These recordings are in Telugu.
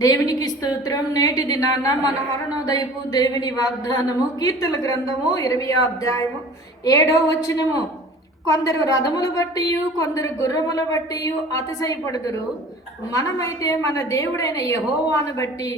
దేవునికి స్తోత్రం. నేటి దినాన మన అరుణోదయపు దేవుని వాగ్దానము కీర్తన గ్రంథము 20వ అధ్యాయము 7వ వచనము. కొందరు రథములు బట్టి కొందరు గుర్రములు బట్టి అతిశయపడుదురు, మనమైతే మన దేవుడైన యెహోవాను బట్టి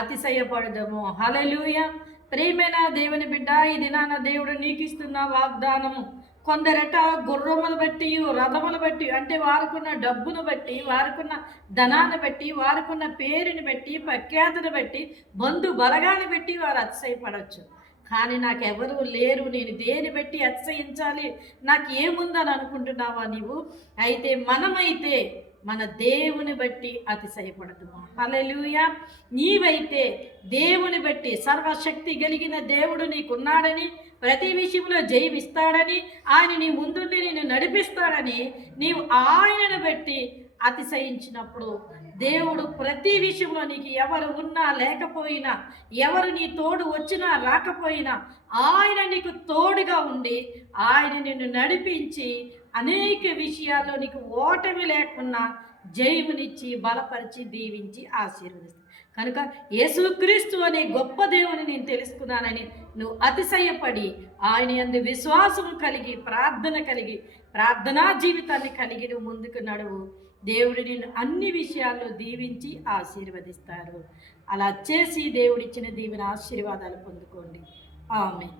అతిశయపడదము. హల్లెలూయా. ప్రియమైన దేవుని బిడ్డ, ఈ దినాన దేవుడు నీకు ఇస్తున్న వాగ్దానము, కొందరట గుర్రములు బట్టి రథములు బట్టి, అంటే వారికున్న డబ్బును బట్టి, వారికున్న ధనాన్ని బట్టి, వారికున్న పేరుని బట్టి, ప్రఖ్యాతిని బట్టి, బంధు బలగాన్ని బట్టి వారు అతిశయపడవచ్చు. కానీ నాకెవరు లేరు, నేను దేని బట్టి అతిశయించాలి, నాకు ఏముందని అనుకుంటున్నావా నీవు? అయితే మనమైతే మన దేవుని బట్టి అతిశయపడదుము. హల్లెలూయా. నీవైతే దేవుని బట్టి, సర్వశక్తి కలిగిన దేవుడు నీకున్నాడని, ప్రతి విషయంలో జయమిస్తాడని, ఆయన నీ ముందుండి నిన్ను నడిపిస్తాడని నీవు ఆయనను బట్టి అతిశయించినప్పుడు, దేవుడు ప్రతి విషయంలో నీకు ఎవరు ఉన్నా లేకపోయినా, ఎవరు నీ తోడు వచ్చినా రాకపోయినా, ఆయన నీకు తోడుగా ఉండి ఆయన నిన్ను నడిపించి అనేక విషయాల్లో నీకు ఓటమి లేకున్నా జయమునిచ్చి బలపరిచి దీవించి ఆశీర్వదిస్తాడు. కనుక యేసుక్రీస్తు అనే గొప్ప దేవుని నేను తెలుసుకున్నానని నువ్వు అతిశయపడి ఆయన యందు విశ్వాసం కలిగి, ప్రార్థన కలిగి, ప్రార్థనా జీవితాన్ని కలిగి నువ్వు ముందుకు నడువు. దేవుడు నిన్ను అన్ని విషయాల్లో దీవించి ఆశీర్వదిస్తారు. అలా చేసి దేవుడిచ్చిన దీవెన ఆశీర్వాదాలు పొందుకోండి. ఆమేన్.